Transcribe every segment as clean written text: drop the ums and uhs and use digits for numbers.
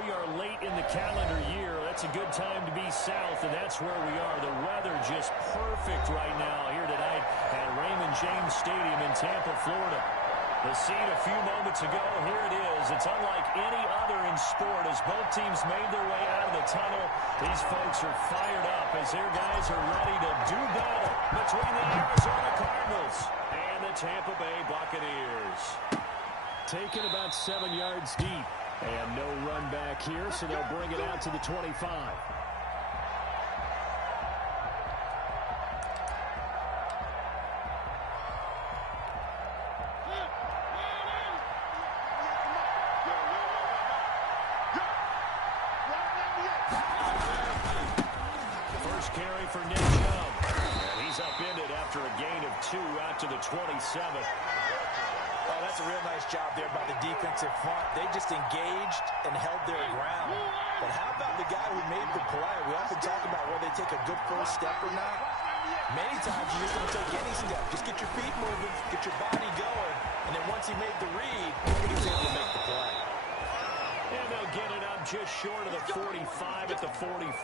we are late in the calendar year. That's a good time to be south, and that's where we are. The weather just perfect right now here tonight at Raymond James Stadium in Tampa, Florida. The scene a few moments ago, here it is. It's unlike any other in sport as both teams made their way out of the tunnel. These folks are fired up as their guys are ready to do battle between the Arizona Cardinals and the Tampa Bay Buccaneers. Taken about 7 yards deep. And no run back here, so they'll bring it out to the 25. First carry for Nick Chubb. And he's upended after a gain of 2 out to the 27. Oh, that's a real nice job there by the defensive front. They just engaged and held their ground. But how about the guy who made the play? We often talk about whether they take a good first step or not. Many times you just don't take any step. Just get your feet moving, get your body going, and then once he made the read, he was able to make the play. And they'll get it up just short of the 45 at the 44.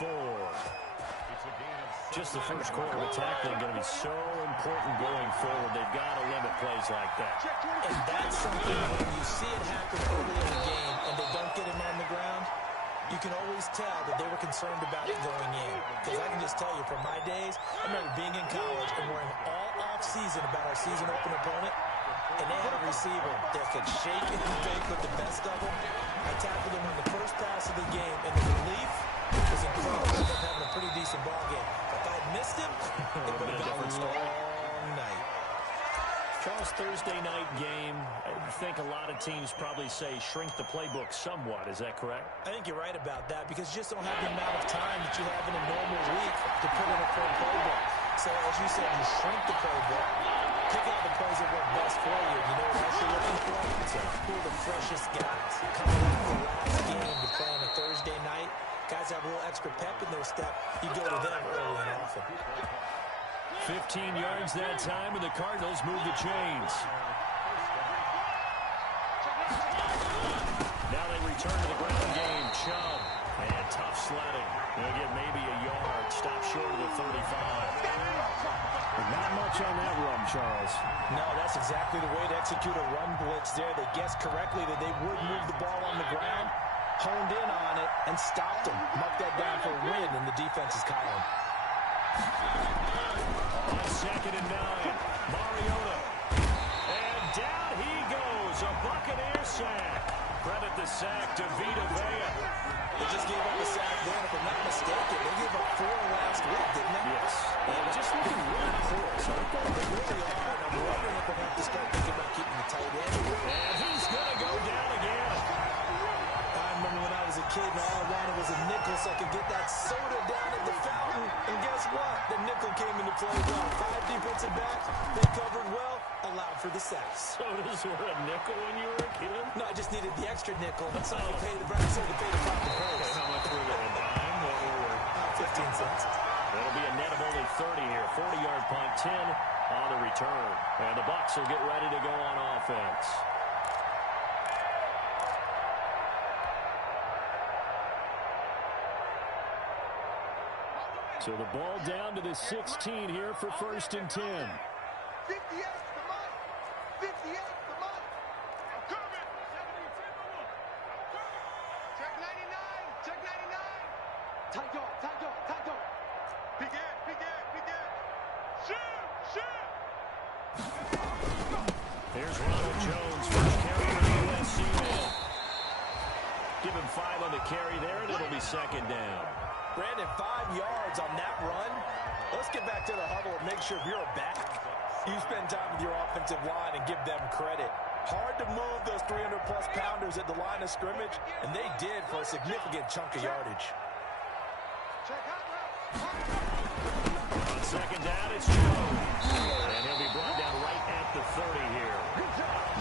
Just the first quarter of tackling going to be so important going forward. They've got to limit plays like that. And that's something when you see it happen early in the game and they don't get him on the ground, you can always tell that they were concerned about it going in. Because I can just tell you from my days, I remember being in college and worrying all off-season about our season open opponent. And they had a receiver that could shake and bake with the best of them. I tackled him on the first pass of the game, and the relief was incredible. He was having a pretty decent ball game. If I had missed him, it would have gone a long night. Charles, Thursday night game, I think a lot of teams probably say shrink the playbook somewhat. Is that correct? I think you're right about that because you just don't have the amount of time that you have in a normal week to put in a full playbook. So, as you said, you shrink the playbook, pick out the plays that work best for you. You know what else you're looking for? So, who are the freshest guys coming out of the last game to play on a Thursday night? Guys have a little extra pep in their step. You go to them early and often. 15 yards that time, and the Cardinals move the chains. Now they return to the ground game. Chubb, and tough sledding. They'll get maybe a yard. Stop short of the 35. Not much on that run, Charles. No, that's exactly the way to execute a run blitz there. They guessed correctly that they would move the ball on the ground, honed in on it, and stopped them. Mark that down for a win in the defense's column. On 2nd and 9, Mariota. And down he goes. A Buccaneer sack. Credit the sack to Vita Vea. They just gave up a sack there, if I'm not mistaken. They gave up 4 last week, didn't they? Yes. And just looking really porous. They really are, and I'm wondering if they'll have to start thinking about keeping the tight end. And he's going to go down again. I remember when I was a kid and all I wanted was a nickel so I could get that soda down at the fountain. And guess what? The nickel came into play well. 5 defensive backs, they covered well, allowed for the sacks. Sodas were a nickel when you were a kid? No, I just needed the extra nickel so I could pay the price. So I could pay the proper price. How much were they? A dime? What were 15 cents. That'll be a net of only 30 here. 40-yard punt, 10 on the return. And the Bucks will get ready to go on offense. So the ball down to the 16 here for 1st and 10. 58 for Mike. 58 for Mike. I'm coming. 72. Check 99. Check 99. Tight door. Tight door. Tight door. Begin. Begin. Begin. Shoot. Shoot. Here's Ronald Jones. First carry for the USC man. Give him 5 on the carry there, and it'll be 2nd down. Brandon, 5 yards on that run. Let's get back to the huddle and make sure you're back. You spend time with your offensive line and give them credit. Hard to move those 300-plus pounders at the line of scrimmage, and they did for a significant chunk of yardage. On 2nd down, it's Jones. And he'll be brought down right at the 30 here.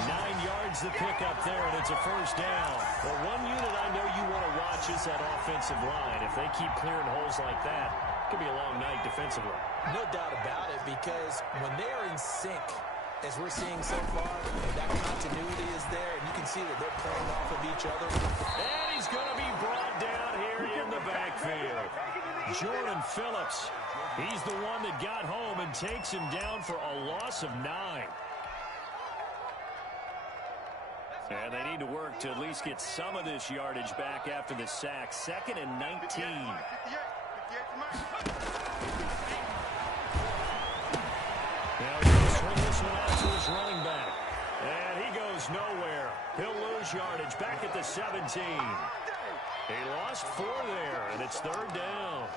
9 yards the pickup there, and it's a 1st down. Well, one unit I know you want to watch is that offensive line. If they keep clearing holes like that, it could be a long night defensively. No doubt about it, because when they are in sync as we're seeing so far, that continuity is there, and you can see that they're playing off of each other. And he's going to be brought down here in the backfield. Jordan Phillips, he's the one that got home and takes him down for a loss of 9. And they need to work to at least get some of this yardage back after the sack. 2nd and 19. Now he's going to swing this one out to his running back. And he goes nowhere. He'll lose yardage back at the 17. He lost 4 there, and it's 3rd down.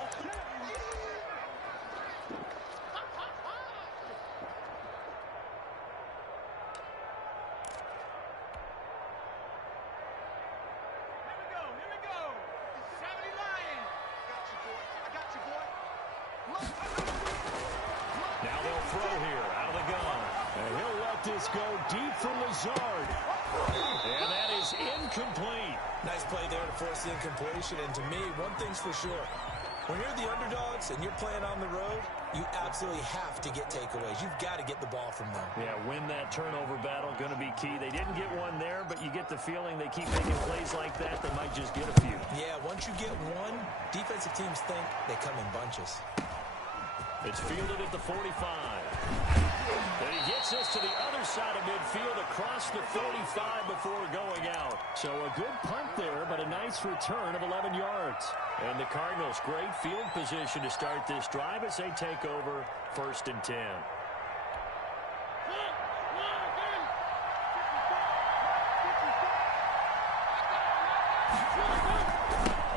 Now they'll throw here out of the gun. And he'll let this go deep for Lazard. And that is incomplete. Nice play there to force the incompletion. And to me, one thing's for sure. When you're the underdogs and you're playing on the road, you absolutely have to get takeaways. You've got to get the ball from them. Yeah, win that turnover battle, going to be key. They didn't get one there, but you get the feeling they keep making plays like that, they might just get a few. Yeah, once you get one, defensive teams think they come in bunches. It's fielded at the 45. And he gets us to the other side of midfield across the 45 before going out. So a good punt there, but a nice return of 11 yards. And the Cardinals, great field position to start this drive as they take over 1st and 10.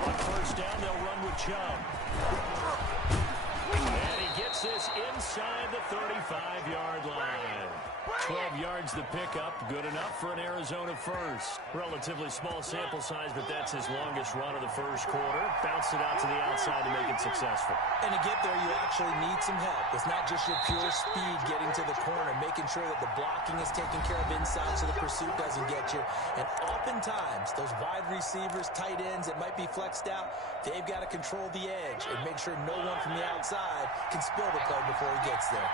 On 1st down, they'll run with Chubb. And he gets this inside the 35-yard line. 12 yards the pickup, good enough for an Arizona first. Relatively small sample size, but that's his longest run of the first quarter. Bounced it out to the outside to make it successful. And to get there, you actually need some help. It's not just your pure speed getting to the corner, making sure that the blocking is taken care of inside so the pursuit doesn't get you. And oftentimes, those wide receivers, tight ends that might be flexed out, they've got to control the edge and make sure no one from the outside can spill the play before he gets there.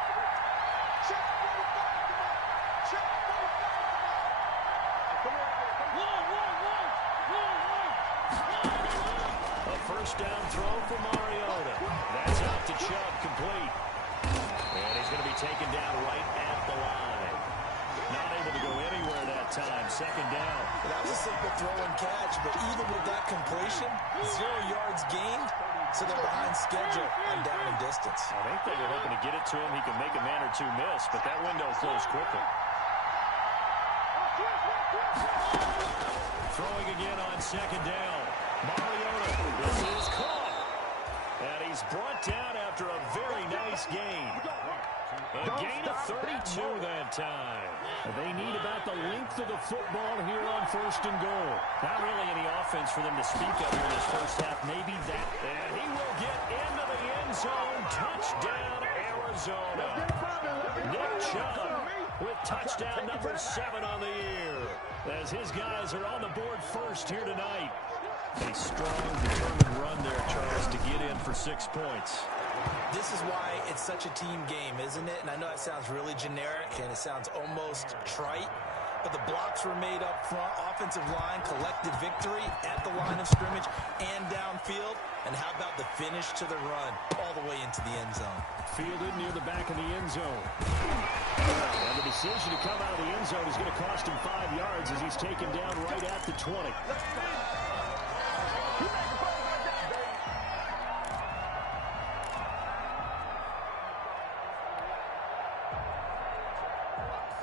A 1st down throw for Mariota. That's out to Chubb, complete. And he's going to be taken down right at the line. Not able to go anywhere that time. 2nd down. That was a simple throw and catch, but even with that completion, 0 yards gained, so they're behind schedule on down and distance. I think they were hoping to get it to him. He can make a man or two miss, but that window closed quickly. Throwing again on 2nd down. Mariota, this is caught. And he's brought down after a very nice gain. A gain of 32 that time. They need about the length of the football here on 1st and goal. Not really any offense for them to speak of here in this first half. Maybe that. And he will get into the end zone. Touchdown, Arizona. Nick Chubb with touchdown number 7 on the year. As his guys are on the board first here tonight. A strong, determined run there, Charles, to get in for 6 points. This is why it's such a team game, isn't it? And I know that sounds really generic and it sounds almost trite, but the blocks were made up front. Offensive line, collective victory at the line of scrimmage and downfield. And how about the finish to the run all the way into the end zone? Fielded near the back of the end zone. And the decision to come out of the end zone is going to cost him 5 yards as he's taken down right at the 20.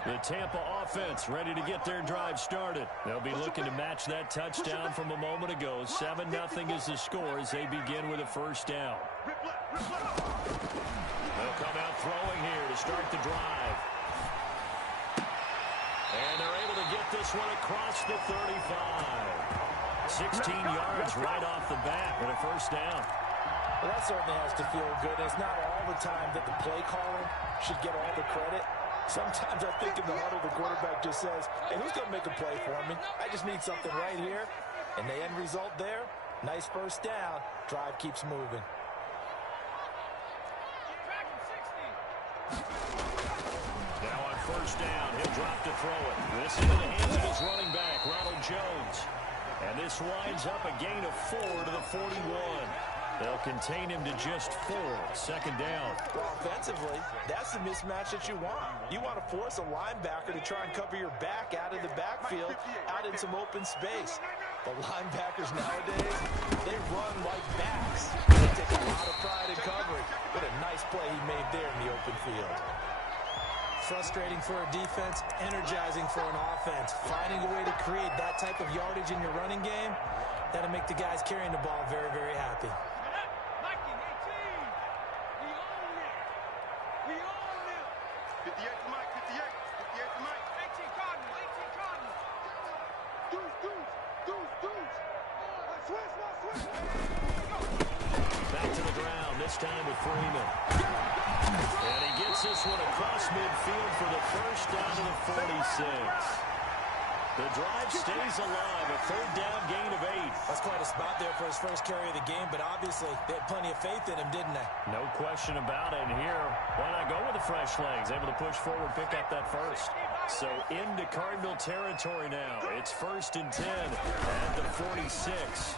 The Tampa offense ready to get their drive started. They'll be looking to match that touchdown from a moment ago. 7-0 is the score as they begin with a 1st down. They'll come out throwing here to start the drive. And they're able to get this one across the 35. 16 yards right off the bat with a 1st down. Well, that certainly has to feel good. It's not all the time that the play caller should get all the credit. Sometimes I think in the huddle, the quarterback just says, hey, who's going to make a play for me? I just need something right here. And the end result there, nice 1st down. Drive keeps moving. Now on first down. He'll drop to throw it. This into the hands of his running back, Ronald Jones. And this winds up a gain of 4 to the 41. They'll contain him to just 4. Second down. Well, offensively, that's the mismatch that you want. You want to force a linebacker to try and cover your back out of the backfield, out in some open space. The linebackers nowadays, they run like backs. They take a lot of pride in coverage. What a nice play he made there in the open field. Frustrating for a defense, energizing for an offense. Finding a way to create that type of yardage in your running game, that'll make the guys carrying the ball very, very happy. 58 to Mike, 58 to Mike. 18 Cardz, 18 Cardz. Deuce. Switch. Back to the ground, this time with Freeman. And he gets this one across midfield for the first down to the 46. The drive stays alive, a third down gain of 8. That's quite a spot there for his first carry of the game, but obviously they had plenty of faith in him, didn't they? No question about it. And here, why not go with the fresh legs? Able to push forward, pick up that first. So into Cardinal territory now. It's 1st and 10 at the 46.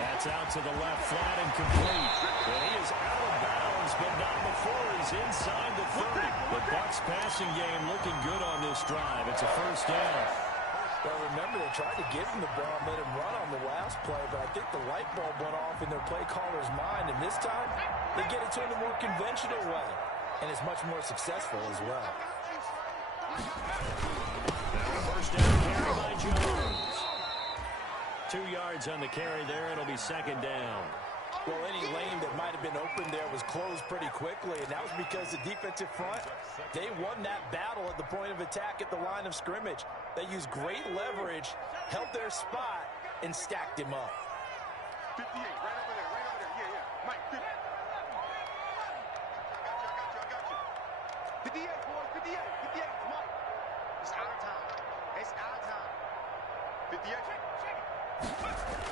That's out to the left, flat and complete. And he is out of bounds, but not before he's inside the 30. The Bucks passing game looking good on this drive. It's a first down. Well, remember, they tried to give him the ball and let him run on the last play, but I think the light bulb went off in their play caller's mind, and this time they get it to him the more conventional way, and it's much more successful as well. Now a first down carry by Jones. 2 yards on the carry there. It'll be second down. Well, any lane that might have been open there was closed pretty quickly, and that was because the defensive front, they won that battle at the point of attack at the line of scrimmage. They used great leverage, held their spot, and stacked him up. 58, right over there. Yeah. Mike, 50. I got you. 58, boys, 58. 58, Mike. It's our time. 58.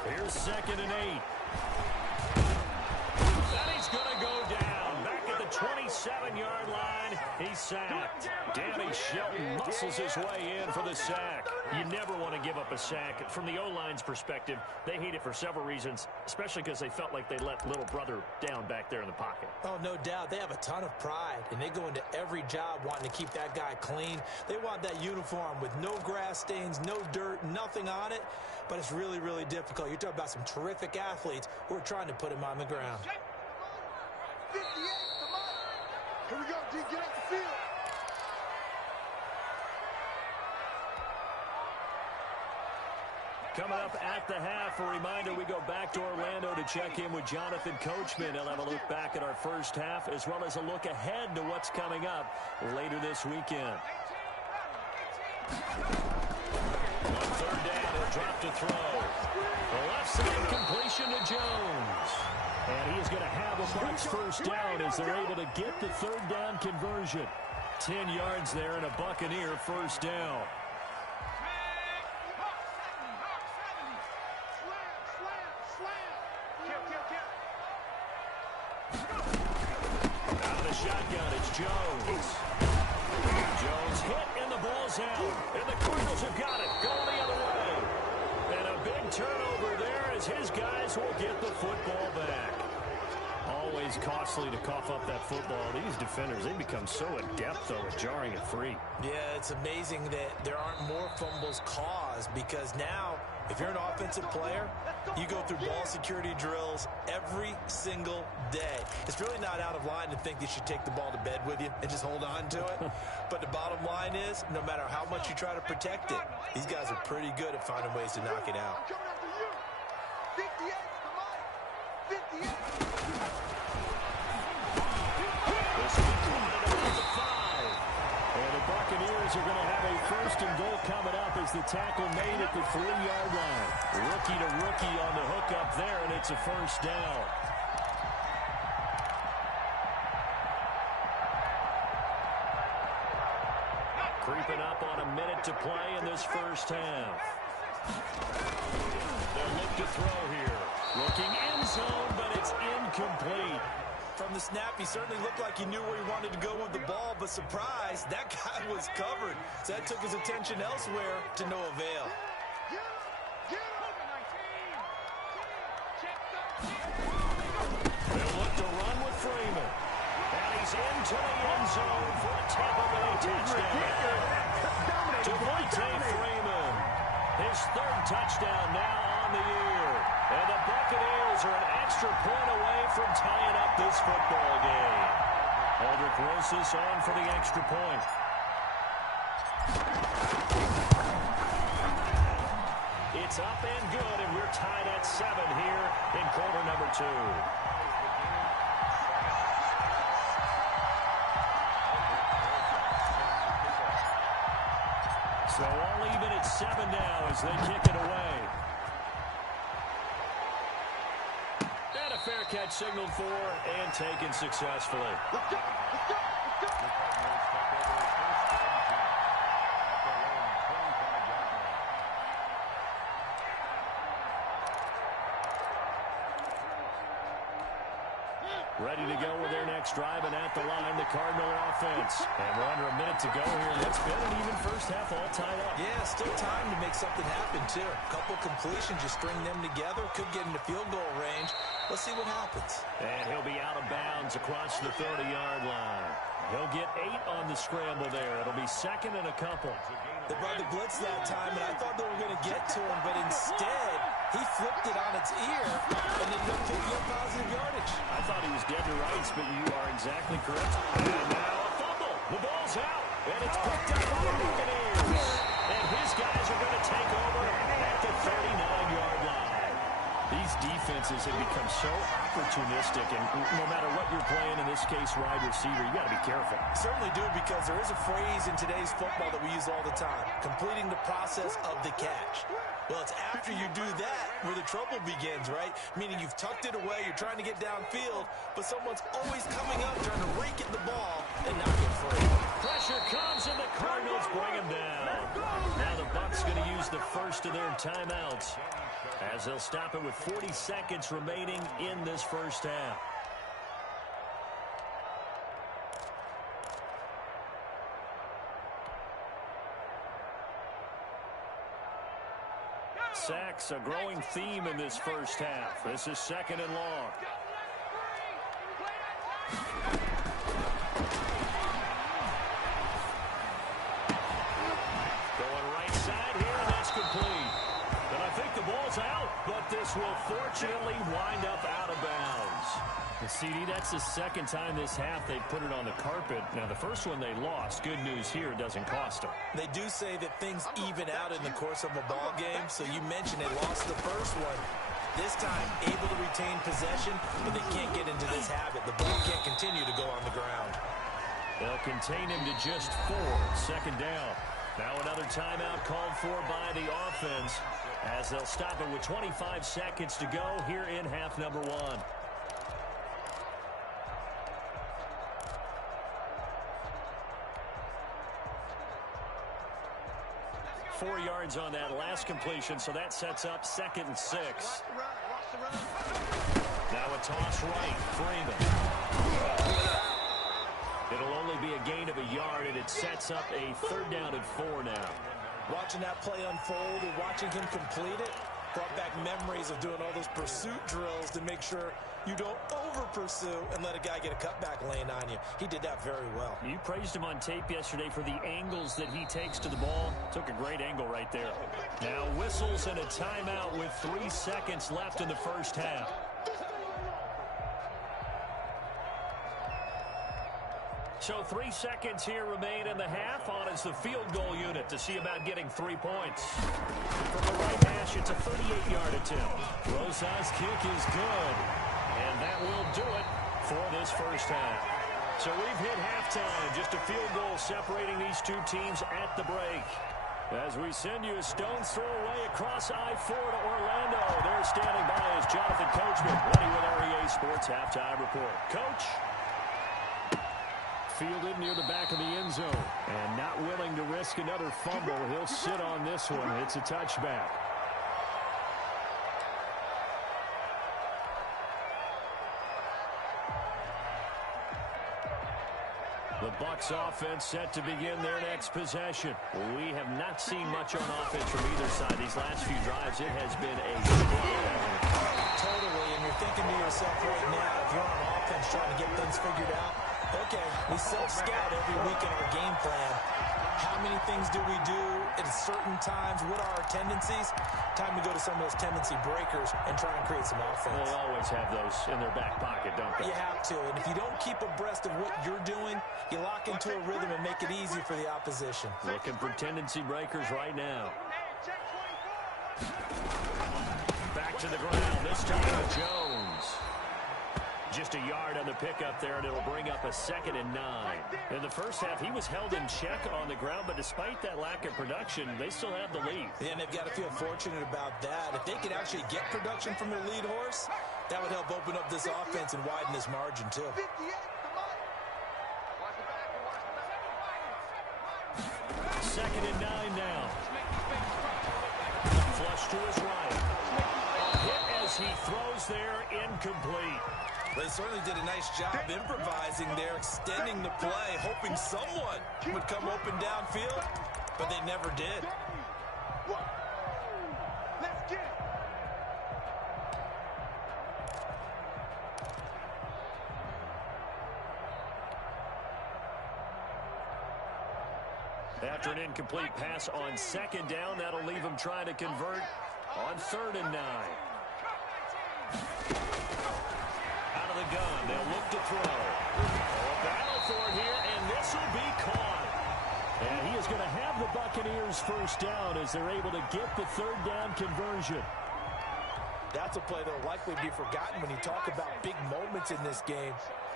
Here's 2nd and 8. And he's going to go down. Back at the 27-yard line. He's sacked. Danny Shelton muscles his way in for the sack. You never want to give up a sack. From the O-line's perspective, they hate it for several reasons, especially because they felt like they let little brother down back there in the pocket. Oh, no doubt. They have a ton of pride, and they go into every job wanting to keep that guy clean. They want that uniform with no grass stains, no dirt, nothing on it. But it's really, really difficult. You're talking about some terrific athletes who are trying to put him on the ground. 58, come on. Here we go, D. Get off the field. Coming up at the half, a reminder, we go back to Orlando to check in with Jonathan Coachman. He'll have a look back at our first half as well as a look ahead to what's coming up later this weekend. On third down, he'll drop to throw. The left side completion to Jones. And he is going to have a Bucks first down as they're able to get the third down conversion. 10 yards there and a Buccaneer first down. Out of the shotgun, it's Jones. Jones hit and the ball's out. And the Cardinals have got it. Going the other way. And a big turnover there as his guys will get the football back. Always costly to cough up that football. These defenders, they become so adept, though, at jarring it free. Yeah, it's amazing that there aren't more fumbles caused because now, if you're an offensive player, you go through ball security drills every single day. It's really not out of line to think you should take the ball to bed with you and just hold on to it. But the bottom line is, no matter how much you try to protect it, these guys are pretty good at finding ways to knock it out. 58, come on. 58. And the Buccaneers are going to have a first and goal coming up as the tackle made at the 3-yard line. Rookie to rookie on the hook up there, and it's a first down. Creeping up on a minute to play in this first half. They'll look to throw here. Looking end zone, but it's incomplete. from the snap, he certainly looked like he knew where he wanted to go with the ball, but surprise, that guy was covered. So that took his attention elsewhere to no avail. They'll look to run with Freeman. And he's into the end zone for a Tampa Bay touchdown. Devontae Freeman, his third touchdown now on the year. And the Buccaneers are an extra point away from tying up this football game. Aldrich Rosas on for the extra point. It's up and good, and we're tied at 7 here in quarter number 2. So all even at 7 now as they kick it away. And a fair catch signaled for and taken successfully. Let's go! Let's go! Let's go! Ready to go with their next drive, and at the line, the Cardinal offense. And we're under a minute to go here. It's been an even first half, all tied up. Yeah, still time to make something happen, too. A couple completions, you string them together, could get into field goal range. Let's see what happens. And he'll be out of bounds across the 30-yard line. He'll get 8 on the scramble there. It'll be second and a couple. They brought the blitz that time, and I thought they were going to get to him, but instead, he flipped it on its ear and ended up picking up positive yardage. I thought he was dead to rights, but you are exactly correct. And now a fumble. The ball's out, and it's picked up by the Buccaneers. And his guys are going to take over at the 39-yard line. These defenses have become so opportunistic, and no matter what you're playing, in this case, wide receiver, you got to be careful. Certainly do, because there is a phrase in today's football that we use all the time, completing the process of the catch. Well, it's after you do that where the trouble begins, right? Meaning you've tucked it away, you're trying to get downfield, but someone's always coming up, trying to rake at the ball and knock it free. Pressure comes, and the Cardinals bring him down. Now the Bucks going to use the first of their timeouts, as they'll stop it with 40 seconds remaining in this first half. Sacks, a growing theme in this first half. This is second and long. Going right side here, and that's complete. And I think the ball's out, but this will fortunately wind up out of bounds. The CD, that's the second time this half they put it on the carpet. Now, the first one they lost. Good news here, it doesn't cost them. They do say that things even out in the course of a ball game, so you mentioned they lost the first one. This time, able to retain possession, but they can't get into this habit. The ball can't continue to go on the ground. They'll contain him to just 4, second down. Now another timeout called for by the offense, as they'll stop it with 25 seconds to go here in half number 1. 4 yards on that last completion, so that sets up 2nd and 6. Now a toss right, Freeman. It'll only be a gain of a yard, and it sets up a 3rd down and 4 now. Watching that play unfold and watching him complete it brought back memories of doing all those pursuit drills to make sure you don't over-pursue and let a guy get a cutback lane on you. He did that very well. You praised him on tape yesterday for the angles that he takes to the ball. Took a great angle right there. Now whistles and a timeout with 3 seconds left in the first half. So 3 seconds here remain in the half. On is the field goal unit to see about getting 3 points. From the right hash, it's a 38-yard attempt. Rosas' kick is good. And that will do it for this first half. So we've hit halftime. Just a field goal separating these two teams at the break. As we send you a stone's throw away across I-4 to Orlando. There standing by is Jonathan Coachman, ready with REA Sports Halftime Report. Coach? Fielded near the back of the end zone. And not willing to risk another fumble. He'll sit on this one. It's a touchback. The Bucks offense set to begin their next possession. We have not seen much on offense from either side these last few drives. It has been a totally, and you're thinking to yourself right now, if you're on offense trying to get things figured out, okay, we self-scout every week in our game plan. How many things do we do at certain times? What are our tendencies? Time to go to some of those tendency breakers and try and create some offense. They always have those in their back pocket, don't they? You have to, and if you don't keep abreast of what you're doing, you lock into a rhythm and make it easy for the opposition. Looking for tendency breakers right now. Back to the ground, this time with Jones. Just a yard on the pickup there, and it'll bring up a 2nd and 9. In the first half, he was held in check on the ground, but despite that lack of production, they still have the lead. And they've got to feel fortunate about that. If they could actually get production from their lead horse, that would help open up this offense and widen this margin, too. 2nd and 9 now. Flush to his right. A hit as he throws there, incomplete. They certainly did a nice job improvising there, extending the play, hoping someone would come open downfield, but they never did. Let's get it. After an incomplete pass on 2nd down, that'll leave him trying to convert on 3rd and 9. Out of the gun, they'll look to throw. A battle for it here, and this will be caught. And he is going to have the Buccaneers first down as they're able to get the 3rd down conversion. That's a play that will likely be forgotten when you talk about big moments in this game.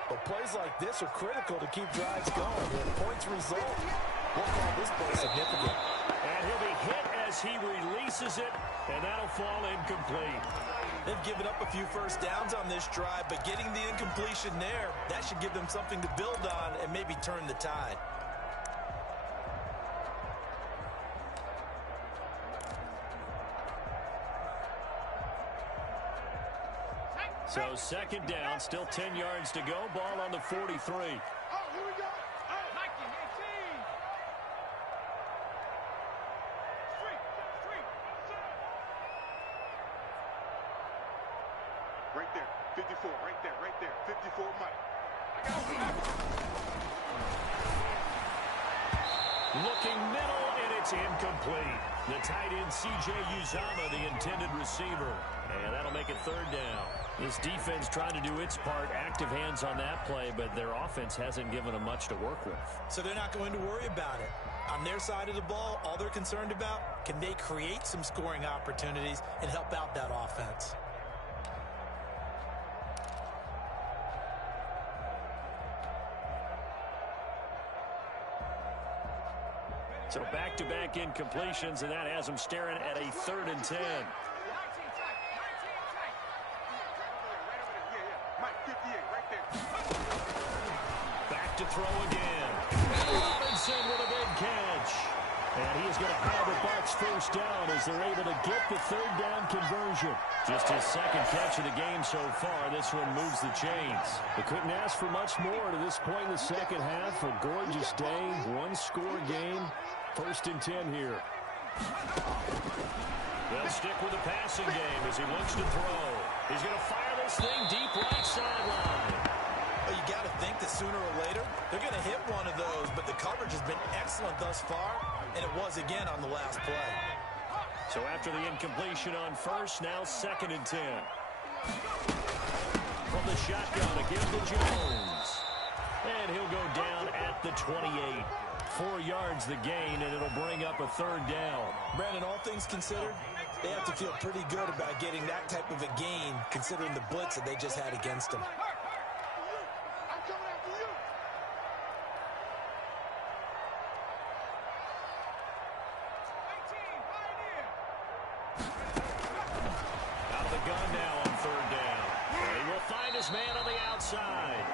But plays like this are critical to keep drives going. When points result, we'll call this play significant. And he'll be hit as he releases it, and that'll fall incomplete. They've given up a few first downs on this drive, but getting the incompletion there, that should give them something to build on and maybe turn the tide. So 2nd down, still 10 yards to go. Ball on the 43. Oh, here we go. Right there, 54, right there, 54, Mike. Looking middle, and it's incomplete. The tight end, C.J. Uzomah, the intended receiver. And that'll make it 3rd down. This defense trying to do its part, active hands on that play, but their offense hasn't given them much to work with. So they're not going to worry about it. On their side of the ball, all they're concerned about, can they create some scoring opportunities and help out that offense? So back-to-back incompletions, and that has them staring at a 3rd and 10. Back to throw again. Robinson with a big catch. And he is going to have the Bucks first down as they're able to get the 3rd down conversion. Just his 2nd catch of the game so far. This one moves the chains. They couldn't ask for much more to this point in the 2nd half. A gorgeous day, one-score game. 1st and 10 here. They'll stick with the passing game as he looks to throw. He's going to fire this thing deep right sideline. Well, you got to think that sooner or later, they're going to hit one of those, but the coverage has been excellent thus far, and it was again on the last play. So after the incompletion on 1st, now 2nd and 10. From the shotgun again to Jones. And he'll go down at the 28. 4 yards the gain, and it'll bring up a 3rd down. Brandon, all things considered, they have to feel pretty good about getting that type of a gain, considering the blitz that they just had against them. I'm coming after you. Out of the gun now on 3rd down. And he will find his man on the outside.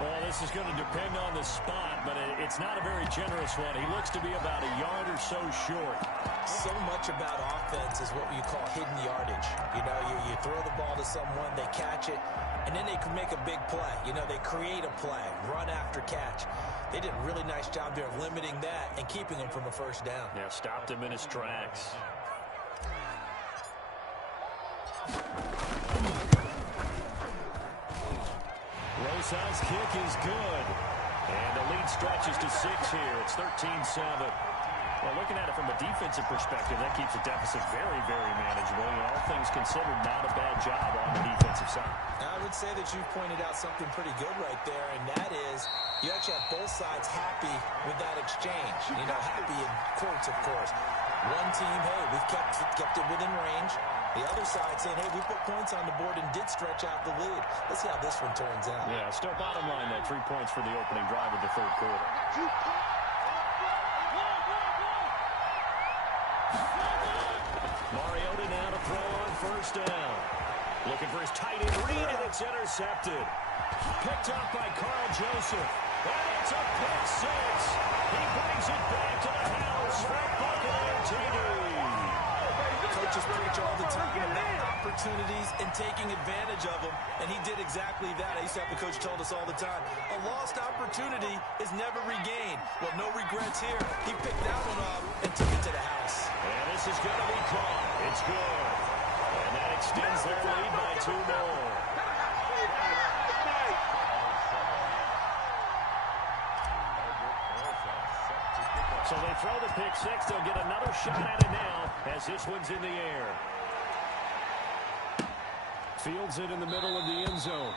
Well, this is going to depend on the spot, but it's not a very generous one. He looks to be about a yard or so short. So much about offense is what you call hidden yardage. You know, you throw the ball to someone, they catch it, and then they can make a big play. You know, they create a play, run after catch. They did a really nice job there of limiting that and keeping him from a first down. Yeah, stopped him in his tracks. Rosa's kick is good. And the lead stretches to 6 here. It's 13-7. Well, looking at it from a defensive perspective, that keeps the deficit very, very manageable. You know, all things considered, not a bad job on the defensive side. I would say that you've pointed out something pretty good right there, and that is you actually have both sides happy with that exchange. You know, happy in quotes, of course. One team, hey, we've kept it within range. The other side saying, hey, we put points on the board and did stretch out the lead. Let's see how this one turns out. Yeah, still bottom line, that 3 points for the opening drive of the third quarter. Mariota now to throw on first down. Looking for his tight end read, and it's intercepted. Picked up by Carl Joseph. And it's a pick 6. He brings it back to the house for Buccaneer TD. Coaches preach all the time about opportunities and taking advantage of them, and he did exactly that. I used to have the coach told us all the time, a lost opportunity is never regained. Well, no regrets here. He picked that one up and took it to the house. And this is going to be caught. It's good. And that extends their lead by 2 more. So they throw the pick 6. They'll get another shot at it now as this one's in the air. Fields it in the middle of the end zone.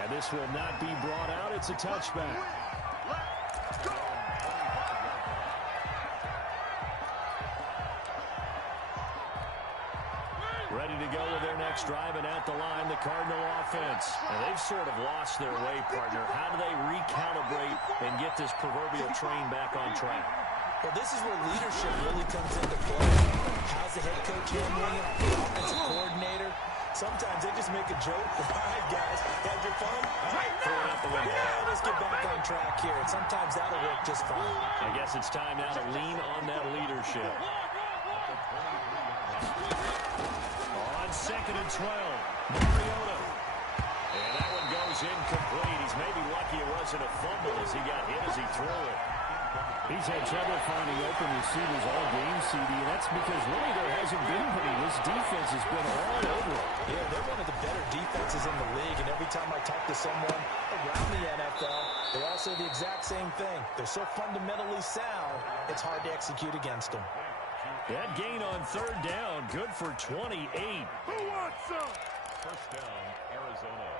And this will not be brought out. It's a touchback. Ready to go with their next drive, and at the line, the Cardinal offense. And they've sort of lost their way, partner. How do they recalibrate and get this proverbial train back on track? Well, this is where leadership really comes into play. How's the head coach handling it? The offensive coordinator? Sometimes they just make a joke. All right, guys, had your fun? All right, throw it out the window. Yeah, let's get back on track here. And sometimes that'll work just fine. I guess it's time now to lean on that leadership. On 2nd and 12, Mariota. And that one goes incomplete. He's maybe lucky it wasn't a fumble as he got hit as he threw it. He's had trouble finding open receivers all game, CD, and that's because really there hasn't been any. This defense has been all over it. Yeah, they're one of the better defenses in the league, and every time I talk to someone around the NFL, they all say the exact same thing. They're so fundamentally sound, it's hard to execute against them. That gain on 3rd down, good for 28. Who wants some? First down, Arizona.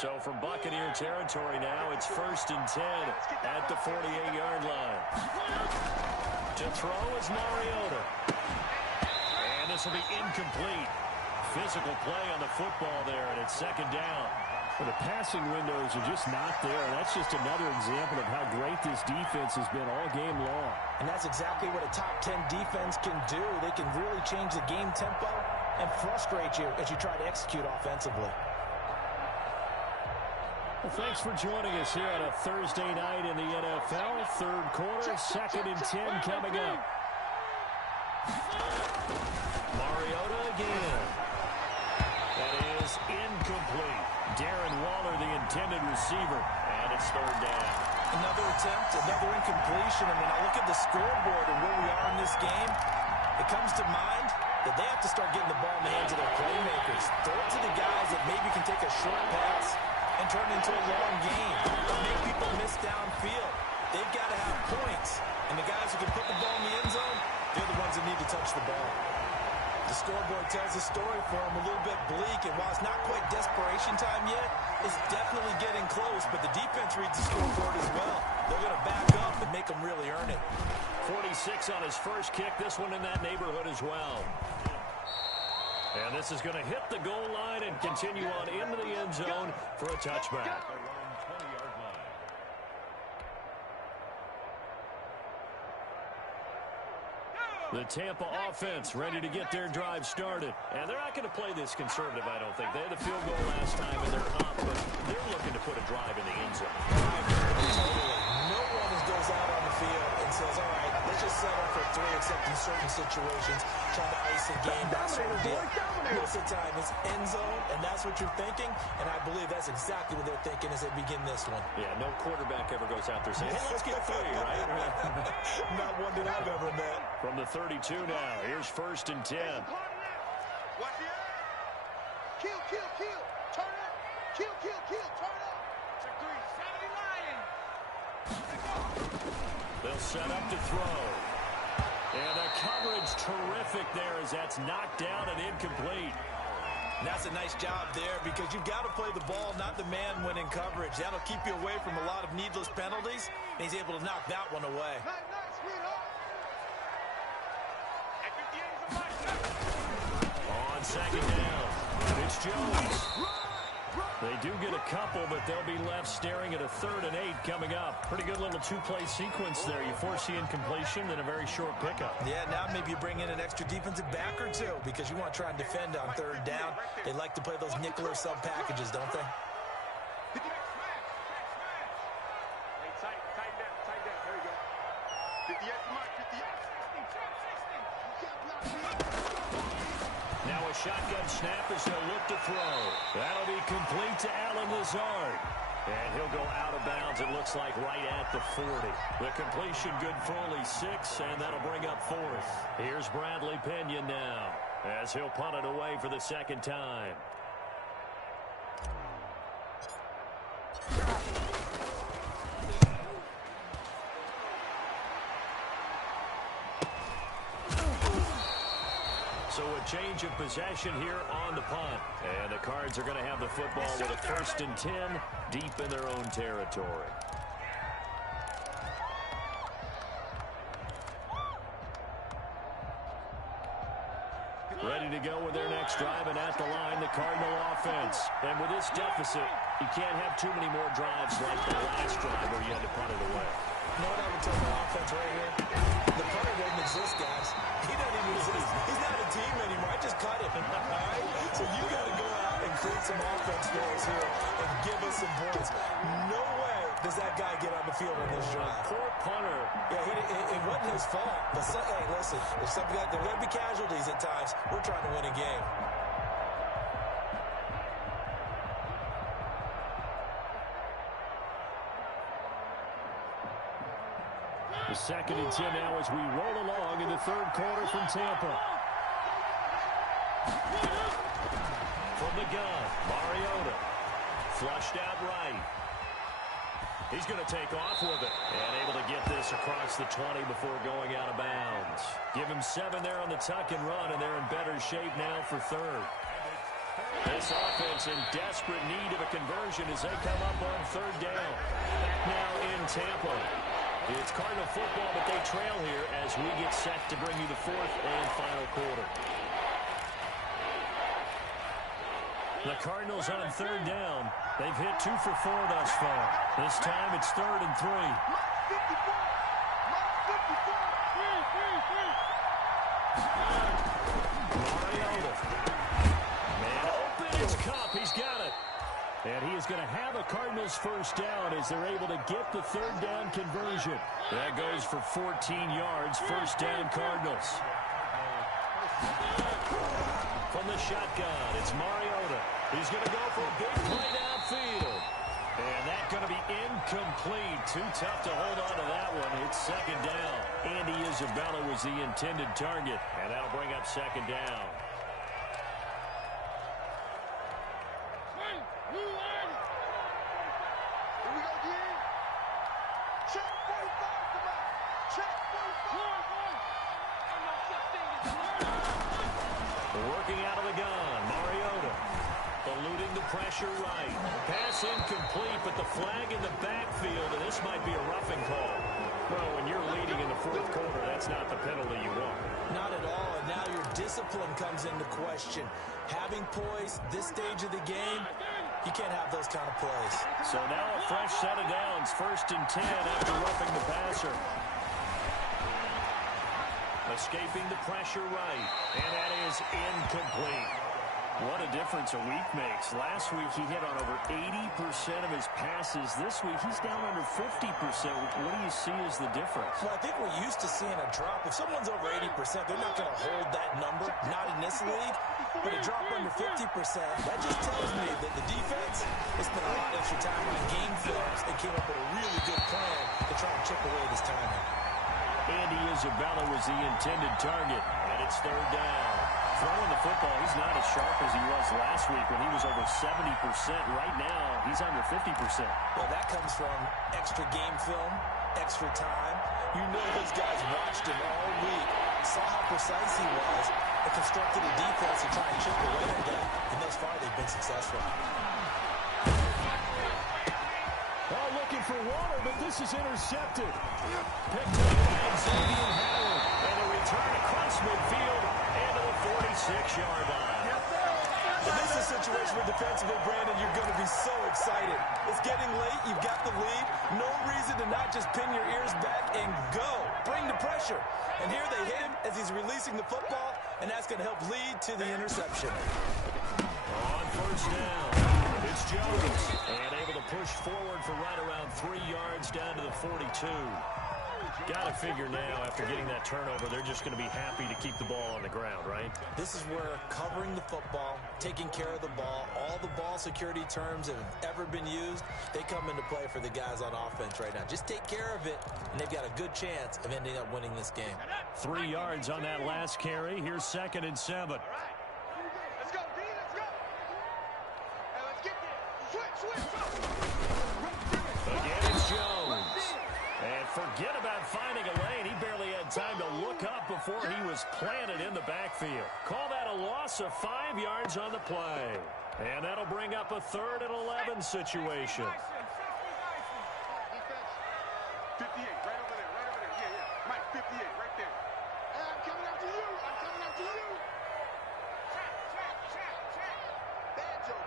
So from Buccaneer territory now, it's 1st and 10 at the 48-yard line. To throw is Mariota. And this will be incomplete. Physical play on the football there, and it's 2nd down. Well, the passing windows are just not there. That's just another example of how great this defense has been all game long. And that's exactly what a top 10 defense can do. They can really change the game tempo and frustrate you as you try to execute offensively. Well, thanks for joining us here on a Thursday night in the NFL. 3rd quarter, 2nd and 10 coming up. Mariota again. That is incomplete. Darren Waller, the intended receiver, and it's 3rd down. Another attempt, another incompletion, and when I look at the scoreboard and where we are in this game, it comes to mind that they have to start getting the ball in the hands of their playmakers. Throw it to the guys that maybe can take a short pass and turn it into a long game, or make people miss downfield. They've got to have points, and the guys who can put the ball in the end zone, they're the ones that need to touch the ball. The scoreboard tells the story for them, a little bit bleak, and while it's not quite desperation time yet, it's definitely getting close, but the defense reads the scoreboard as well. They're going to back up and make them really earn it. 46 on his first kick, this one in that neighborhood as well. And this is going to hit the goal line and continue on into the end zone for a touchback. Around 20-yard line. Go! The Tampa offense ready to get their drive started. And they're not going to play this conservative, I don't think. They had the field goal last time, and they're up, but they're looking to put a drive in the end zone. Totally. No one goes out on the field and says, all right, let's just settle for 3, except in certain situations, trying to ice a game, that sort of deal. Most of the time, it's end zone, and that's what you're thinking, and I believe that's exactly what they're thinking as they begin this one. Yeah, no quarterback ever goes out there saying, hey, let's get 3, right? Not one that I've ever met. From the 32 now, here's 1st and 10. Watch the air. Kill, kill, kill. Turn up. Kill, kill, kill. Turn up. Check 3. 70 Lions. They'll set up to throw. And the coverage terrific there as that's knocked down and incomplete. And that's a nice job there because you've got to play the ball, not the man when in coverage. That'll keep you away from a lot of needless penalties, and he's able to knock that one away. Nice, sweetheart. On 2nd down, it's Jones. They do get a couple, but they'll be left staring at a 3rd and 8 coming up. Pretty good little 2-play sequence there. You force the incompletion, then a very short pickup. Yeah, now maybe you bring in an extra defensive back or 2 because you want to try and defend on 3rd down. They like to play those nickel or sub packages, don't they? Tighten that. There you go. 58 to Mike. 58. Now a shotgun snap as they'll look to throw. That'll be complete to Allen Lazard. And he'll go out of bounds, it looks like, right at the 40. The completion good for only 6, and that'll bring up 4th. Here's Bradley Pinion now as he'll punt it away for the 2nd time. So a change of possession here on the punt. And the Cards are going to have the football with a 1st and 10 deep in their own territory. Ready to go with their next drive, and at the line, the Cardinal offense. And with this deficit, you can't have too many more drives like the last drive where you had to punt it away. You know what I would tell my offense right here? The punter doesn't exist, guys. He doesn't even exist. He's not a team anymore. I just cut him. All right? So you got to go out and create some offense for us here and give us some points. No way does that guy get on the field on this drive. Poor punter. Yeah, it wasn't his fault. But hey, listen, if something like there are going to be casualties at times. We're trying to win a game. The 2nd and 10 now as we roll along in the 3rd quarter from Tampa. From the gun, Mariota. Flushed out right. He's going to take off with it. And able to get this across the 20 before going out of bounds. Give him 7 there on the tuck and run, and they're in better shape now for 3rd. This offense in desperate need of a conversion as they come up on 3rd down. Back now in Tampa. It's Cardinal football, but they trail here as we get set to bring you the 4th and final quarter. The Cardinals on 3rd down. They've hit 2 for 4 thus far. This time it's 3rd and 3. Mariota. Man open, it's Cup. He's got it. And he is going to have a Cardinals 1st down as they're able to get the 3rd down conversion. That goes for 14 yards. 1st down Cardinals. From the shotgun, it's Mariota. He's going to go for a big play downfield. And that's going to be incomplete. Too tough to hold on to that one. It's 2nd down. Andy Isabella was the intended target. And that'll bring up 2nd down. Working out of the gun, Mariota. Eluding the pressure right. Pass incomplete, but the flag in the backfield, and this might be a roughing call. Well, when you're leading in the 4th quarter, that's not the penalty you want. Not at all, and now your discipline comes into question. Having poise this stage of the game, you can't have those kind of plays. So now a fresh set of downs, 1st and 10 after roughing the passer. Escaping the pressure right. And that is incomplete. What a difference a week makes. Last week he hit on over 80% of his passes. This week he's down under 50%. What do you see as the difference? Well, I think we're used to seeing a drop. If someone's over 80%, they're not going to hold that number, not in this league. But a drop under 50%, that just tells me that the defense has spent a lot of extra time on game films and came up with a really good plan to try and chip away this timing. Andy Isabella was the intended target, and it's third down. Throwing the football, he's not as sharp as he was last week when he was over 70%. Right now, he's under 50%. Well, that comes from extra game film, extra time. You know those guys watched him all week, saw how precise he was, and constructed a defense to try and chip away at that. And thus far, they've been successful. Oh, looking for water, but this is intercepted. Picked up by Xavier Howard. And a return across midfield and to the 46-yard line. And this is a situation where defensively, Brandon, you're going to be so excited. It's getting late. You've got the lead. No reason to not just pin your ears back and go. Bring the pressure. And here they hit him as he's releasing the football, and that's going to help lead to the interception. On first down, it's Jones. And able to push forward for right around 3 yards down to the 42. Got to figure now, after getting that turnover, they're just going to be happy to keep the ball on the ground, right? This is where covering the football, taking care of the ball, all the ball security terms that have ever been used, they come into play for the guys on offense right now. Just take care of it, and they've got a good chance of ending up winning this game. 3 yards on that last carry. Here's 2nd and 7. Let's go, D, let's go. Hey, let's get there. Switch, go. Again, it's Jones. And forget about finding a lane. He barely had time to look up before he was planted in the backfield. Call that a loss of 5 yards on the play. And that'll bring up a 3rd and 11 situation. Defense, 58, right over there, yeah. Mike, 58, right there. Hey, I'm coming up to you.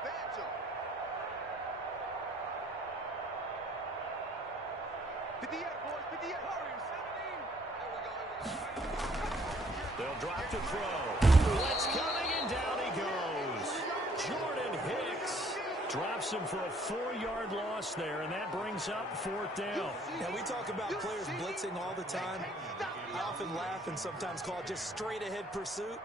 Banjo. 58, boys, 58. Here we go. They'll drop to throw. Blitz coming, and down he goes. Jordan Hicks drops him for a 4-yard loss there, and that brings up 4th down. Now, we talk about players blitzing all the time. I often laugh and sometimes call it just straight-ahead pursuit.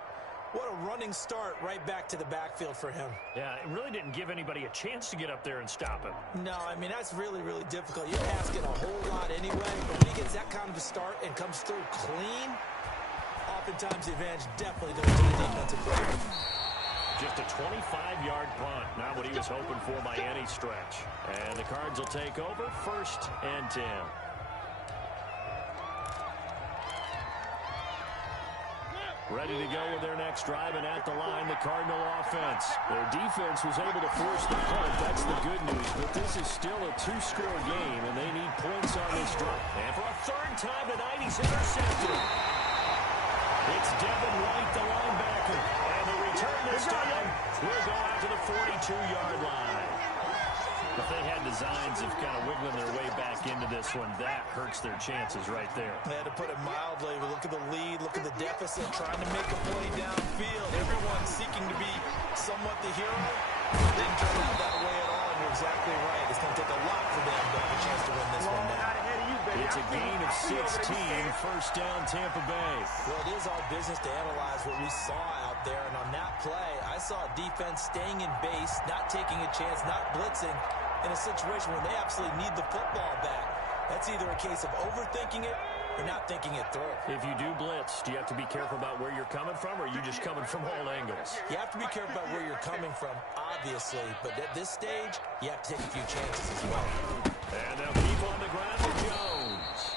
What a running start right back to the backfield for him. Yeah, it really didn't give anybody a chance to get up there and stop him. No, I mean, that's really, really difficult. You're asking a whole lot anyway, but when he gets that kind of a start and comes through clean, oftentimes the advantage definitely goes to the defensive player. Just a 25-yard punt, not what he was hoping for by any stretch. And the Cards will take over, 1st and 10. Ready to go with their next drive, and at the line, the Cardinal offense. Their defense was able to force the punt. That's the good news, but this is still a 2-score game, and they need points on this drive. And for a 3rd time tonight, he's intercepted. It's Devin White, the linebacker, and the return this time will go out to the 42-yard line. If they had designs of kind of wiggling their way back into this one, that hurts their chances right there. They had to put it mildly. Look at the lead, look at the deficit, trying to make a play downfield. Everyone seeking to be somewhat the hero. Didn't turn out that way at all, and you're exactly right. It's going to take a lot for them to have a chance to win this one now. It's a gain of 16, 1st down Tampa Bay. Well, it is our business to analyze what we saw out there, and on that play, I saw a defense staying in base, not taking a chance, not blitzing, in a situation where they absolutely need the football back. That's either a case of overthinking it or not thinking it through. If you do blitz, do you have to be careful about where you're coming from, or are you just coming from all angles? You have to be careful about where you're coming from, obviously, but at this stage, you have to take a few chances as well. And they'll keep on the ground with Jones.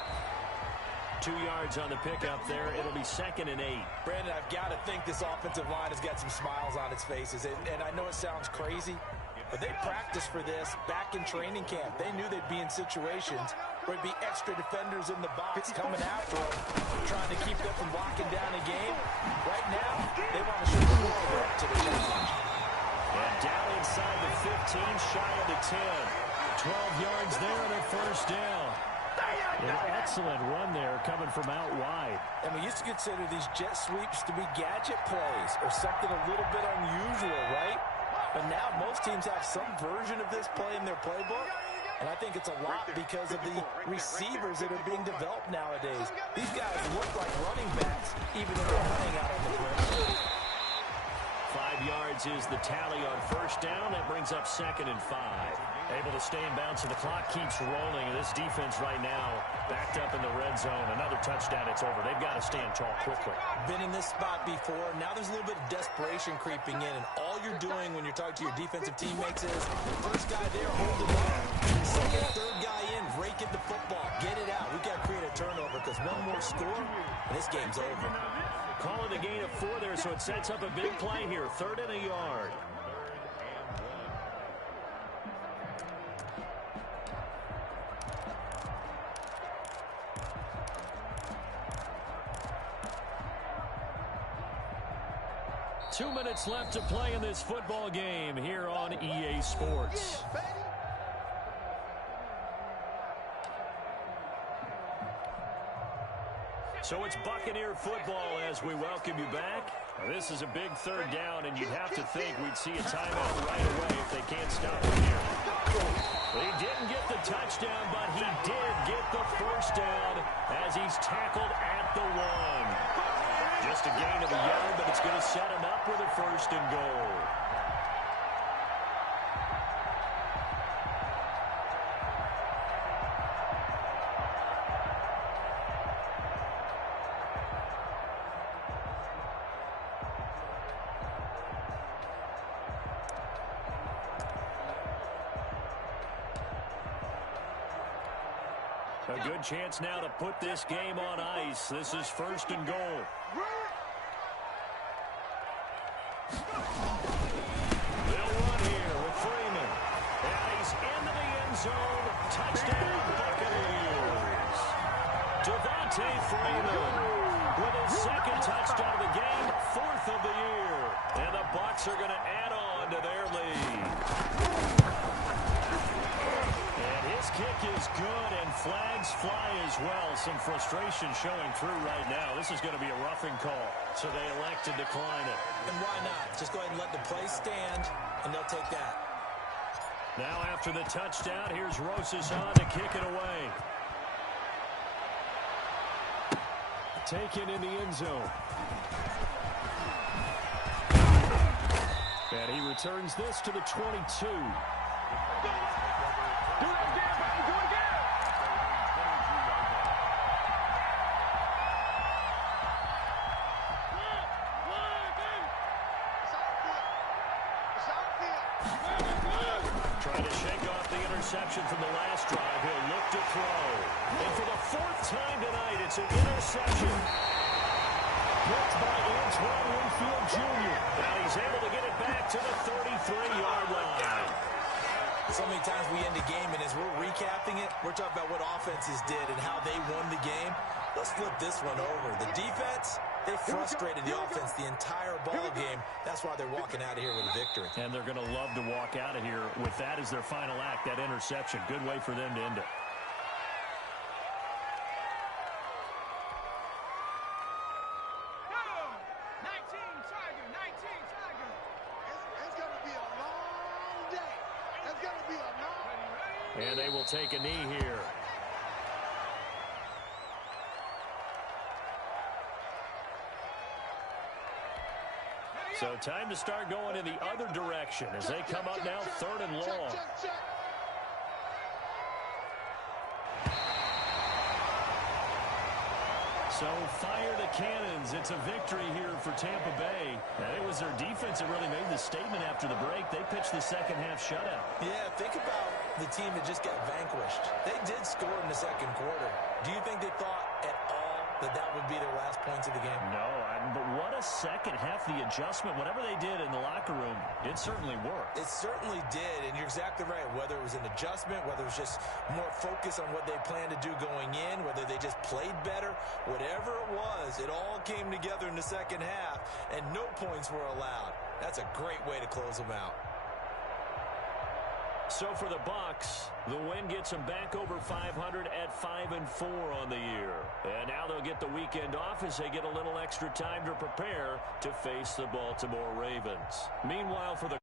2 yards on the pickup there. It'll be 2nd and 8. Brandon, I've got to think this offensive line has got some smiles on its faces, and I know it sounds crazy, but they practiced for this back in training camp. They knew they'd be in situations where it'd be extra defenders in the box coming after them, trying to keep them from locking down a game. Right now, they want to show the world they're up to the challenge. And down inside the 15, shy of the 10. 12 yards there on a 1st down. An excellent run there coming from out wide. And we used to consider these jet sweeps to be gadget plays or something a little bit unusual, right? But now most teams have some version of this play in their playbook. And I think it's a lot because of the receivers that are being developed nowadays. These guys look like running backs, even though they're running out on the perimeter. 5 yards is the tally on first down. That brings up 2nd and 5. Able to stay in bounds, and the clock keeps rolling. And this defense right now backed up in the red zone. Another touchdown, it's over. They've got to stand tall quickly. Been in this spot before. Now there's a little bit of desperation creeping in. And all you're doing when you're talking to your defensive teammates is, first guy there, hold the ball. Second, third guy in, rake at the football. Get it out. We've got to create a turnover because one more score, and this game's over. Calling a gain of 4 there, so it sets up a big play here. 3rd and a yard. Two minutes left to play in this football game here on EA Sports. So it's Buccaneer football as we welcome you back. This is a big 3rd down, and you'd have to think we'd see a timeout right away if they can't stop it here. He didn't get the touchdown, but he did get the first down as he's tackled at the 1. Just a gain of a yard, but it's going to set him up with a 1st and goal. A good chance now to put this game on ice. This is 1st and goal. They'll run here with Freeman. And he's into the end zone. Touchdown, Buccaneers. Devontae Freeman with his 2nd touchdown of the game, 4th of the year. And the Bucks are going to add on to their lead. His kick is good, and flags fly as well. Some frustration showing through right now. This is going to be a roughing call, so they elect to decline it. And why not? Just go ahead and let the play stand, and they'll take that. Now after the touchdown, here's Rosas on to kick it away. Taken in the end zone. And he returns this to the 22. Do it again, baby. Do it again. Trying to shake off the interception from the last drive. He'll look to throw. And for the 4th time tonight, it's an interception. Picked by Antoine Winfield Jr. Now he's able to get it back to the 33-yard line. So many times we end a game, and as we're recapping it, we're talking about what offenses did and how they won the game. Let's flip this one over. The defense, they frustrated the offense the entire ball game. That's why they're walking out of here with a victory. And they're going to love to walk out of here with that as their final act, that interception. Good way for them to end it. And they will take a knee here. So time to start going in the other direction as they come up now 3rd and long. So fire the cannons. It's a victory here for Tampa Bay. And it was their defense that really made the statement after the break. They pitched the second half shutout. Yeah, think about the team that just got vanquished. They did score in the 2nd quarter. Do you think they thought at all that would be their last points of the game? No, but what a second half. The adjustment, whatever they did in the locker room, it certainly worked. It certainly did, and you're exactly right. Whether it was an adjustment, whether it was just more focus on what they planned to do going in, whether they just played better, whatever it was, it all came together in the second half, and no points were allowed. That's a great way to close them out. So for the Bucks, the win gets them back over 500 at 5-4 on the year. And now they'll get the weekend off as they get a little extra time to prepare to face the Baltimore Ravens. Meanwhile, for the